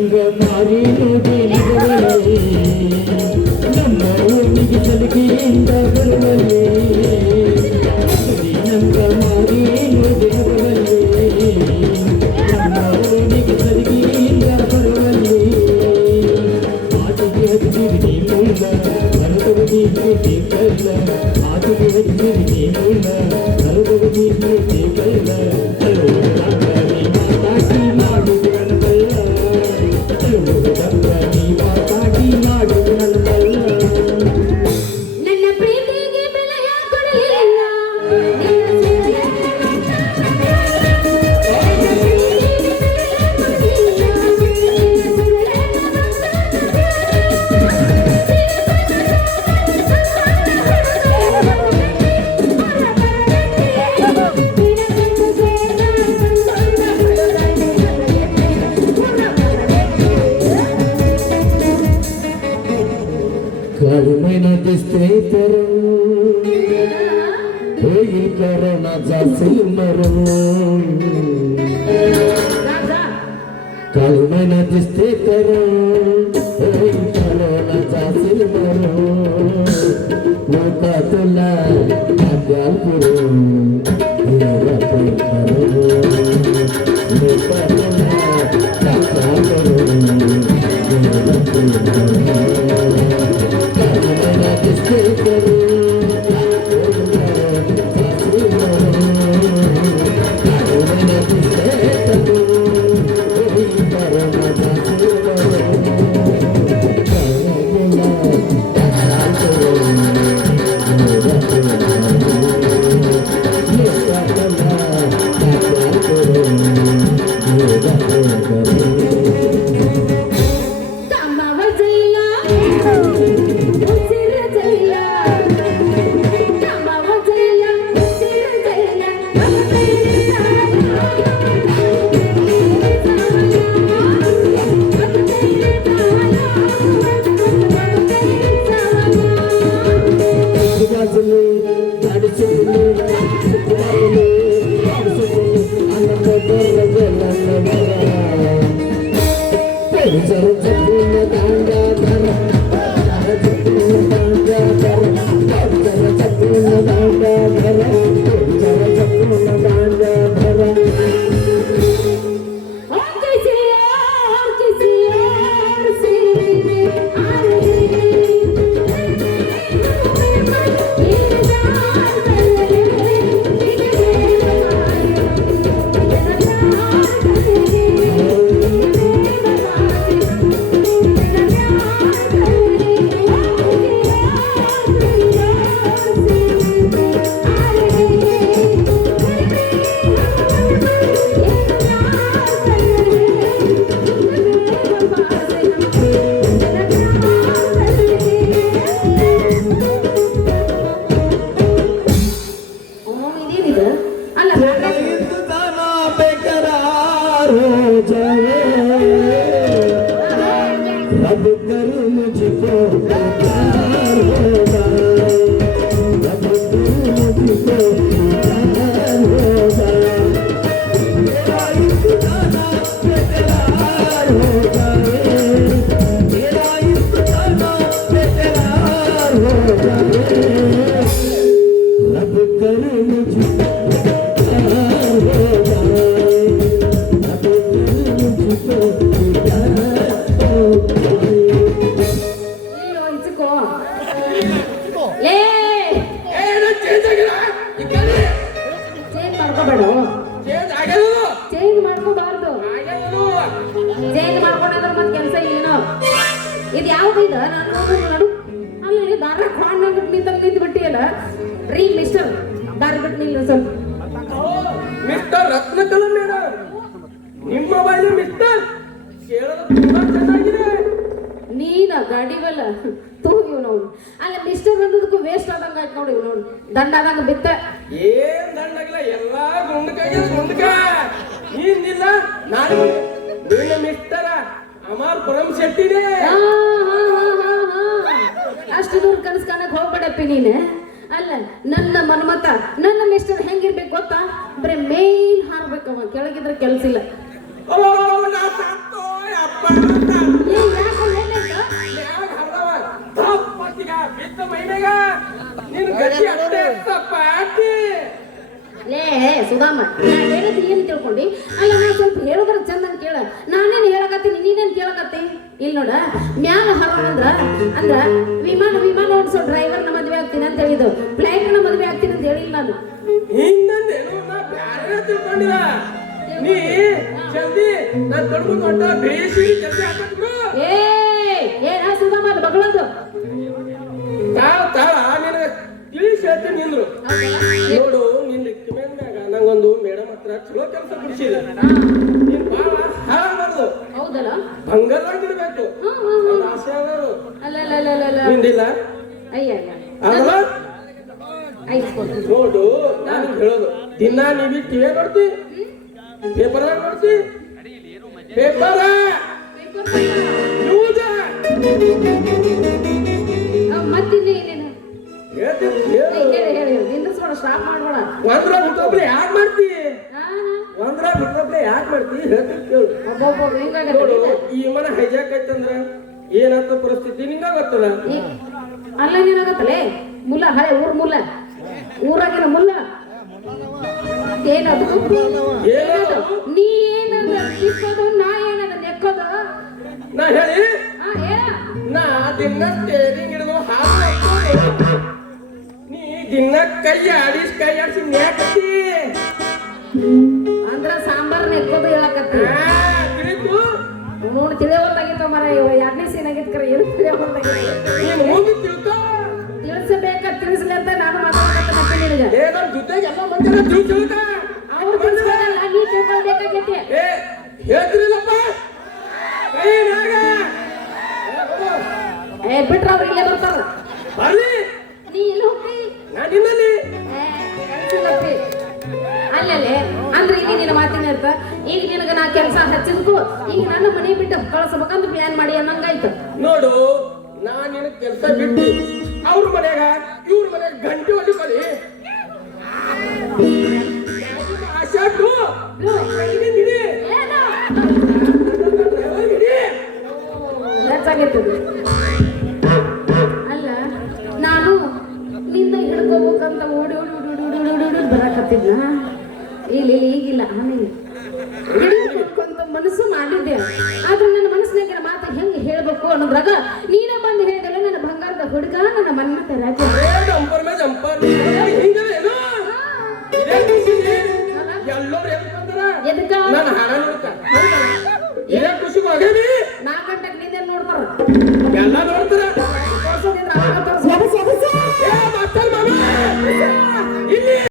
ರಂಗ ಮಾರಿ ನೋಡಿದವರೇ ನಮ್ಮ ಊರಿಗೆ ಸಲಿಗೆಯಿಂದ ಬರುವರೇ ರಂಗ ಮಾರಿ ನೋಡಿದವರೇ ನಮ್ಮ ಊರಿಗೆ ಸಲಿಗೆಯಿಂದ ಬರುವರೇ ಆಟಿಗೆ ಹದಿರಿಗೆ ಮುಂದ ಭರತವನಿಗೆ ಬೇಕಲ್ಲ ಆಟಿಗೆ కలుమైన దిస్తే తరం చాసిల్ మరో నౌకా తులా I'm gonna make it. ರೀ ಮಿಸ್ಟರ್ ದಾರ ಬಿಟ್ಟು ನಿಲ್ಲ ಸ್ವಲ್ಪ. ಮಿಸ್ಟರ್ ರತ್ನ ಮೇಡಮ್ ನಿಮ್ಮ ಮೊಬೈಲ್ ಮಿಸ್ಟರ್ ಕೇಳಲು ತುಂಬಾ ಚೆನ್ನಾಗಿದೆ. ನೀನ ಗಾಡಿವಲ್ಲ ತೂ ಇವ್ ನೋಡು. ಅಲ್ಲ ಮಿಸ್ಟರ್ ಅನ್ನೋದಕ್ಕೂ ವೇಸ್ಟ್ ಆದಂಗ ಆಯ್ತು ನೋಡಿ ಇವ್ ನೋಡು. ದಂಡ ಆದಂಗ ಬಿತ್ತ. ಏನ್ ದಂಡಾಗಿಲ್ಲ ಎಲ್ಲಾ ಗುಂಡಕಾಗಿ ಗುಂಡಕ ನೀನಿಲ್ಲ ನಾನು ನೀನು ಮಿಸ್ಟರ ಅಮರ್ ಪರಂ ಶೆಟ್ಟಿನೇ. ಅಷ್ಟು ದೂರ ಕನಸು ಕಾಣಕ್ ಹೋಗ್ಬೇಡಪ್ಪಿ ನೀನು. ಅಲ್ಲ ನನ್ನ ಮನ್ಮತ ನನ್ನ ಮಿಸ್ಟರ್ ಹೆಂಗಿರ್ಬೇಕು ಗೊತ್ತಾ? ಬರೀ ಮೇಲ್ ಹಾರ್ಬೇಕವ ಕೆಳಗಿದ್ರೆ ಕೆಲಸ ಇಲ್ಲ. ನೀನೇನ್ ಕೇಳಕತ್ತಿ? ಇಲ್ಲಿ ನೋಡ ಮ್ಯಾಲ ಹರೋಣ ಅಂದ್ರ ಅಂದ್ರ ವಿಮಾನ ವಿಮಾನ ಓಡಿಸೋ ಡ್ರೈವರ್ನ ಮದ್ವೆ ಆಗ್ತೀನಿ ಅಂತ ಹೇಳಿದ್ದು. ಫ್ಲೈಟ್ನ ಮದ್ವೆ ಆಗ್ತೀನಿ ಅಂತ ಹೇಳಿಲ್ಲ ನಾನು ಹಿಂದಂದೇನು ನಾ ಬ್ಯಾರೆ ತಿಳ್ಕೊಂಡಿದ ನೀ ಜಲ್ದಿ ನನ್ ಕಡ್ಬು ದೊಡ್ಡ ಜಲ್ದಿ ಏ ಏನ ಸುಧಾಮ ಅದು ಬಗಳದು. ತಾಳ ತಾಳ ನಿನಗ ತಿಳಿಸಿ ಹೇಳ್ತೀನಿ ನಿಂದ್ರು. ನೋಡು ನಿನ್ನ ಮ್ಯಾಗ ನಂಗೊಂದು ಮೇಡಮ್ ಹತ್ರ ಚಲೋ ಕೆಲಸ ಬಿಡಿಸಿದೆ. ಆಯ್ತು ನೋಡು ನಾನು ಹೇಳೋದು. ದಿನ ನೀವಿ ಟಿವಿ ನೋಡ್ತಿ? ಪೇಪರ್ ನೋಡ್ತಿ? ಪೇಪರ್? ನ್ಯೂಸ್? ಒಂದ್ರ ಬಿಟ್ಟೊಬ್ಳೆ ಯಾಕೆ ಮಾಡ್ತಿ? ಒಂದ್ರ ಬಿಟ್ಟೊಬ್ರೆ ಯಾಕೆ ಮಾಡ್ತಿ? ಹೇಳ್ತೀನಿ ಕೇಳು. ಒಬ್ಬೊಬ್ಬ ನೋಡು ಈ ಮನ ಹೈಜಾಕ್ ಆಯ್ತಂದ್ರ ಏನಂತ ಪರಿಸ್ಥಿತಿ ನಿಂಗ ಗೊತ್ತದ ಅಲ್ಲ ಏನಾಗತ್ತಲೆ ಮುಲ್ಲ ಹಳೆ ಊರ್ ಮುಲ್ಲ? ಊರಾಗಿನ ಮುಲ್ಲ? ಏನದು? ನೀ ಏನದ ತಿಕ್ಕೋದು ನಾ ಏನದ ನೆಕ್ಕದ? ನಾ ಹೇಳಿ. ನಾ ದಿನ ಸ್ಟೇರಿಂಗ್ ಹಿಡಿದು ಹಾಕಿ ನೀ ದಿನ ಕೈ ಆಡಿಸ್ ಕೈ ಆಡಿಸಿ ನೆಕ್ಕತಿ ಅಂದ್ರ ಸಾಂಬಾರ್ ನೆಕ್ಕೋದು ಹೇಳಕತ್ತಿ. ನೋಡ್ ತಿಳಿಯವಲ್ಲಾಗಿತ್ತ ಮರ ಎರಡನೇ ಸೀನ್ ಆಗಿತ್ತು ಕರೆ ಏನು ತಿಳಿಯವಲ್ಲಾಗಿತ್ತು ಜೊತೆಗೆ ಎಲ್ಲ ಮಂದಿರ ತಿಳ್ಕೊಳ್ಕ ಅವ್ರು ನೀ ತಿಳ್ಕೊಳ್ಬೇಕಾಗೈತಿ. ಏ ಹೇಳ್ತಿರಲ್ಲಪ್ಪ? ಕೈ ಮ್ಯಾಗ ಏ, ಬಿಟ್ರ ಅವ್ರು ಇಲ್ಲೇ ಬರ್ತಾರ. ಬರ್ಲಿ. ನೀ ಇಲ್ಲಿ ಹೋಗ್ತಿ? ನಿನ್ನಲ್ಲಿ ಏ. ಅಲ್ಲಲ್ಲೇ ಅಂದ್ರೆ ಈಗ ನಿನ್ನ ಮಾತಿನ ಅರ್ಥ. ಈಗ ನಿನಗ ನಾ ಕೆಲಸ ಹಚ್ಚಿದ್ಕು ಈಗ ನನ್ನ ಮನೆ ಬಿಟ್ಟು ಕಳ್ಸಬೇಕಂತ ಪ್ಲಾನ್ ಮಾಡಿ ಅನ್ನಂಗಾಯ್ತು. ನೋಡು ನಾ ನಿನ್ ಕೆಲಸ ಬಿಟ್ಟು ಅವ್ರ ಮನ್ಯಾಗ ಇವ್ರ ಮನೆಗೆ ಗಂಟೆ ಹೊಡಿ ಅಲ್ಲ, ನಾನು ನಿಂದ ಹಿಡ್ಕೋಬೇಕಂತ ಓಡಿ ಓಡಿ ಓಡಿ ಓಡಿ ಓಡಿ ಓಡಿ ಬರಾಕತ್ತಿದ್ನ? ಇಲ್ಲ ಇಲ್ಲ ಈಗಿಲ್ಲ, ಆಮೇಲೆ.